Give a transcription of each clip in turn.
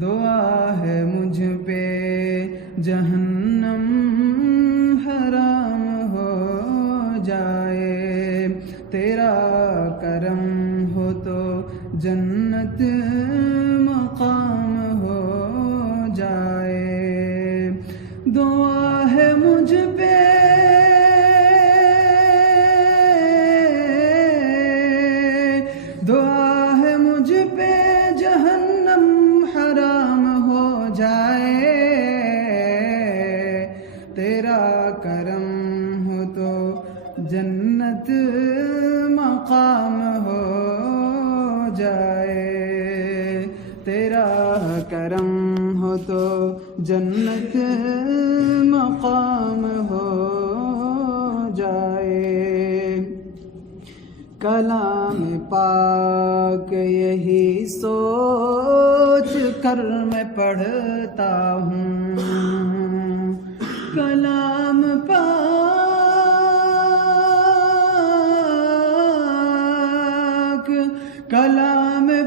دعا ہے مجھ پہ جہنم حرام ہو جائے، تیرا کرم ہو تو جنت مقام ہو جائے۔ دعا ہے مجھ پہ دعا ہے مجھ پہ جہنم حرام ہو جائے، تیرا کرم ہو تو جنت مقام ہو جائے، تیرا کرم ہو تو جنت مقام ہو جائے۔ کلام پاک یہی سوچ کر میں پڑھتا ہوں، کلام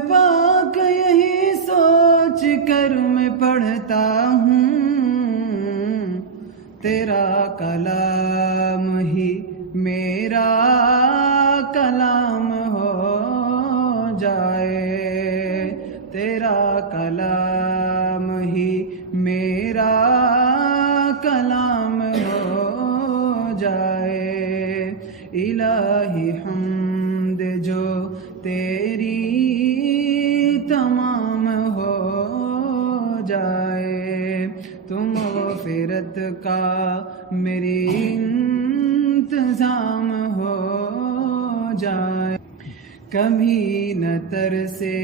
پاک یہی سوچ کر میں پڑھتا ہوں، تیرا کلام ہی میرا کلام ہو جائے، تیرا کلام ہی میرا کلام ہو جائے۔ الہی حمد جو تیری تمام ہو جائے، تو مغفرت کا میری انتظام ہو جائے۔ کبھی نہ ترسے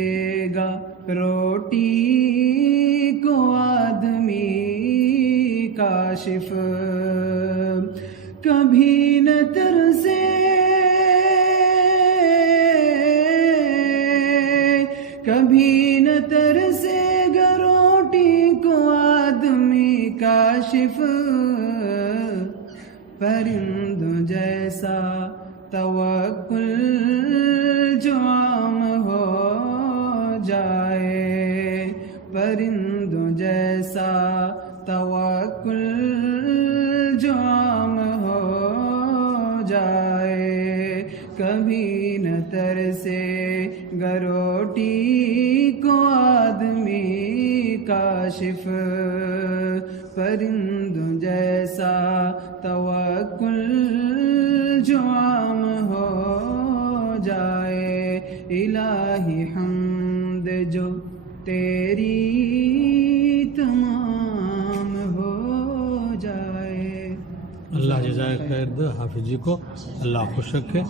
گا روٹی کو آدمی کاشف، کبھی نہ ترسے گا روٹی کو آدمی کاشف، پرندوں جیسا توکل جو عام ہو جائے، پرندوں جیسا توکل جو عام ہو جائے، کبھی نہ ترسے گا روٹی کو آدمی کاشف، پرندوں جیسا توکل جو عام ہو جائے۔ الہی حمد جو تیری تمام ہو جائے۔ اللہ جزائے خیر دے حافظ جی کو، اللہ خوش رکھے۔